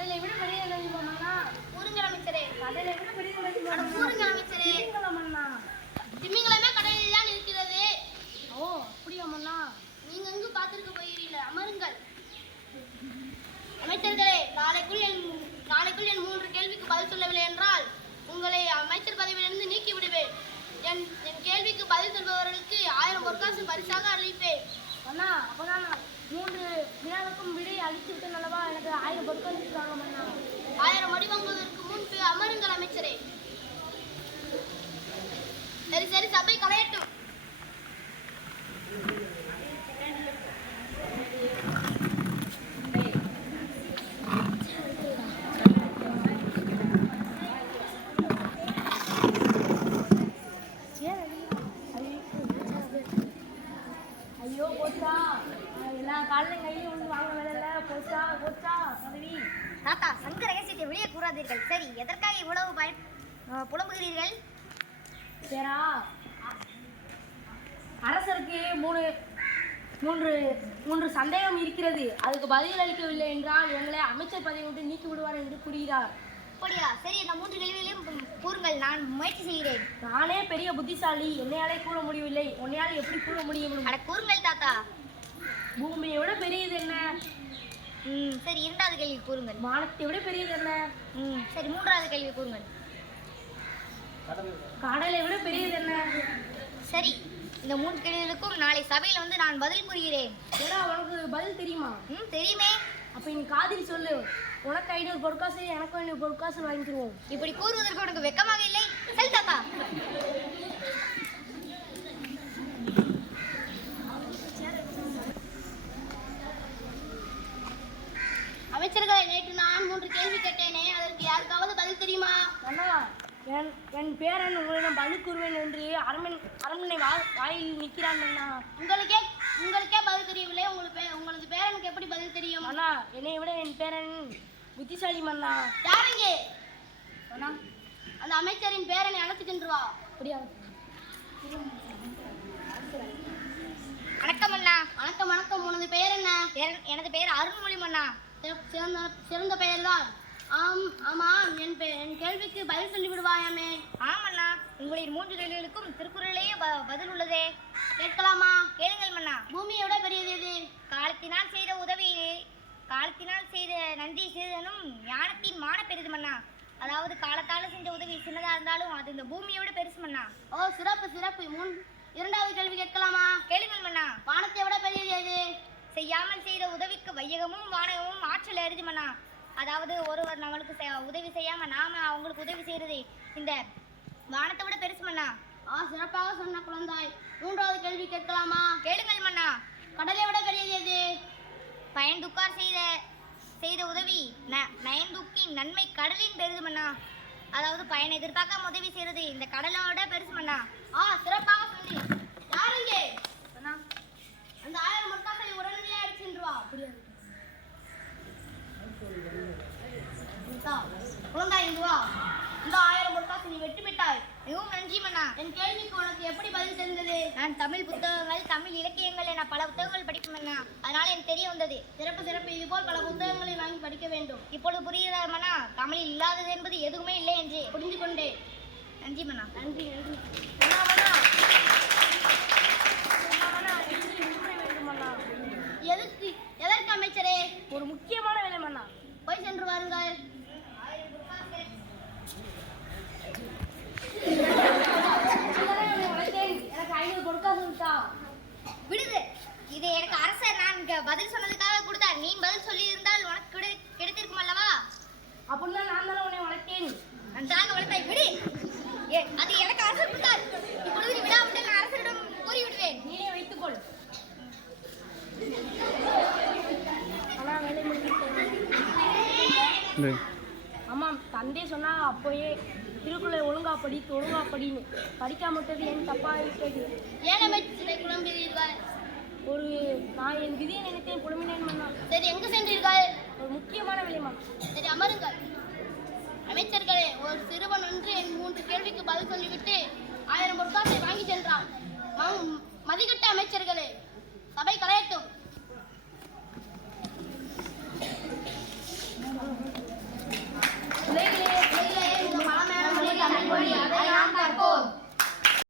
கடலை விட பெரிய நதிமண்ணா ஊருங்கள் அமைச்சரே கடலை விட பெரிய நதிமண்ணா ஓ அப்படியாமண்ணா நீங்க எங்கு பார்த்துருக்க போகிறீர்கள்? அமருங்கள். அமைச்சர்களே நாளைக்குள் என் நாளைக்குள் என் மூன்று கேள்விக்கு பதில் சொல்லவில்லை என்றால் உங்களை அமைச்சர் பதவியிலிருந்து நீக்கி என் என் கேள்விக்கு பதில் சொல்பவர்களுக்கு ஆயிரம் பொற்காசு பரிசாக அளிப்பேன். அண்ணா அப்பதான் மூன்று வினாவுக்கும் விடை அளித்து விட்டு நல்ல எனக்கு ஆயிரம் பொருட்கள் அண்ணா ஆயிரம் அடி வாங்குவதற்கு முன்பு அமருங்கள் அமைச்சரே. சரி சரி சபை கலையட்டும். ஐயோ போச்சா? எல்லா காலையும் கையிலும் ஒன்று வாங்க தாத்தா சங்க ரகசியத்தை வெளியே கூறாதீர்கள். சரி எதற்காக இவ்வளவு பய அஹ், புலம்புகிறீர்கள்? சேரா அரசருக்கு மூணு மூன்று மூன்று சந்தேகம் இருக்கிறது. அதுக்கு பதில் அளிக்கவில்லை என்றால் எங்களை அமைச்சர் பதவி விட்டு நீக்கி விடுவார் என்று கூறுகிறார். அப்படியா? சரி இந்த மூன்று கேள்விகளையும் கூறுங்கள். நான் முயற்சி செய்கிறேன். நானே பெரிய புத்திசாலி. என்னையாலே கூற முடியவில்லை. உன்னையால் எப்படி கூற முடியும்? அட கூறுங்கள் தாத்தா. பூமியை விட பெரியது என்ன? ம் சரி இரண்டாவது கேள்வி கூறுங்கள். வானத்தை விட பெரியது என்ன? ம் சரி மூன்றாவது கேள்வி கூறுங்கள். கடலை விட பெரியது என்ன? சரி இந்த மூன்று கேள்விகளுக்கும் நாளை சபையில் வந்து நான் பதில் கூறுகிறேன் ஏடா உனக்கு பதில் தெரியுமா? ம் தெரியுமே. அப்ப நீ காதில் சொல்லு. உனக்கு ஐநூறு பொற்காசு எனக்கு ஐநூறு பொற்காசு வாங்கிக்கிடுவோம் இப்படி கூறுவதற்கு உனக்கு வெக்கமாக இல்லை. சரி தாத்தா. அமைச்சர்களே நேற்று நான் மூன்று கேள்வி கேட்டேனே அதற்கு யாருக்காவது பதில் தெரியுமா? அண்ணா என் என் பேரன் உங்களிடம் பதில் கூறுவேன் என்று அரண்மனை அரண்மனை வா வாயில் நிற்கிறான் அண்ணா. உங்களுக்கே உங்களுக்கே பதில் தெரியவில்லை. உங்களுக்கு பே- உங்களது பேரனுக்கு எப்படி பதில் தெரியும்? அண்ணா என்னை விட என் பேரன் புத்திசாலி மண்ணா. யாருங்கே? அண்ணா. அந்த அமைச்சரின் பேரனை அழைத்துக்கின்று வா. அப்படியா? வணக்கம் அண்ணா. வணக்கம் வணக்கம். உனது பெயர் என்ன? என்- எனது பெயர் அருண்மொழி சிற- சிறந்த சிறந்த பெயர்தான். ஆம் ஆமாம் என் என் கேள்விக்கு பதில் சொல்லி விடுவாயாமே ஆமண்ணா உங்களின் மூன்று கேள்விகளுக்கும் திருக்குறளிலேயே பதில் உள்ளதே. கேட்கலாமா? கேளுங்கள் மன்னா. பூமியை விட பெரியது எது? காலத்தினால் செய்த உதவி. காலத்தினால் செய்த நன்றி சிறிதனும் ஞானத்தின் மான பெரிது மன்னா. அதாவது காலத்தால செஞ்ச உதவி சின்னதா இருந்தாலும் அது இந்த பூமியை விட பெருசு மன்னா. ஓ சிறப்பு சிறப்பு. முன் இரண்டாவது கேள்வி கேட்கலாமா? கேளுங்கள் மன்னா. வானத்தை விட பெரியது எது? செய்யாமல் செய்த உதவிக்கு வையகமும் வானகமும் ஆற்றல் அறிது மன்னா அதாவது ஒருவர் நம்மளுக்கு உதவி செய்யாம நாம அவங்களுக்கு உதவி செய்யறது இந்த வானத்தை விட பெருசு மன்னா ஆ சிறப்பாக சொன்ன குழந்தாய். மூன்றாவது கேள்வி கேட்கலாமா? கேளுங்கள் மன்னா. கடலை விட பெரியது எது? பயன்துக்கார் செய்த செய்த உதவி ந நயன்துக்கின் நன்மை கடலின் பெருது மன்னா அதாவது பயன் எதிர்பார்க்காம உதவி செய்யறது இந்த கடலோட பெருசு மன்னா ஆ சிறப்பாக சொல்லி யாருங்கே அந்த ஆயிரம் உடனடியாக அடிச்சென்று வா. இந்தா, ஆயிரம் பொற்காசு நீ விட்டாய். மிகவும் நன்றி மன்னா. என் கேள்விக்கு உனக்கு எப்படி பதில் தெரிந்தது? நான் தமிழ் புத்தகங்கள் தமிழ் இலக்கியங்கள் என பல புத்தகங்கள் படிப்பேன் மன்னா. அதனால எனக்கு தெரிய வந்தது. சிறப்பு சிறப்பு. இதுபோல் பல புத்தகங்களை வாங்கி படிக்க வேண்டும். இப்பொழுது புரிகிறதா மன்னா? தமிழில் இல்லாதது என்பது எதுவுமே இல்லை என்று புரிந்து கொண்டேன் நன்றி மன்னா. நன்றி நன்றி அண்ணா, அண்ணா. அண்ணா, அண்ணா, எனக்கு விடுமுறை வேண்டும் அண்ணா. எதற்கு எதற்கு அமைச்சரே ஒரு முக்கியமான வேலை மண்ணா போய் சென்று வாருங்கள் எனக்கு ஐநூறு பொற்காசு இருக்கா விடுது இது எனக்கு அரசர் நான் இங்க பதில் சொன்னதுக்காக கொடுத்தார் நீ பதில் சொல்லி இருந்தால் உனக்கு கிடை கிடைத்திருக்கும் அல்லவா? அப்படின்னா நான் தானே உன்னை வளர்த்தேன். நன்றாக வளர்த்தாய் விடு. ஏ, அது எனக்கு அரசர் கொடுத்தார் இப்பொழுது நீ விடாவிட்டால் நான் அரசரிடம் கூறி விடுவேன் நீயே வைத்துக்கொள் ஆமாம் தந்தை சொன்னா அப்போயே திருக்குறளை ஒழுங்கா படி ஒழுங்கா படின்னு படிக்காம விட்டது ஏன் தப்பா விட்டது ஏன் அமைச்சரை குழம்புகிறீர்கள் ஒரு நான் என் விதியை நினைத்தேன் புலமினேன் மன்னா. சரி எங்கு சென்றீர்கள்? ஒரு முக்கியமான வேலை மன்னா. சரி அமருங்கள். அமைச்சர்களே ஒரு சிறுவன் ஒன்று என் மூன்று கேள்விக்கு பதில் சொல்லிவிட்டு ஆயிரம் பொற்காசை வாங்கி சென்றான். மதிக்கட்ட அமைச்சர்களே சபை கலையட்டும்.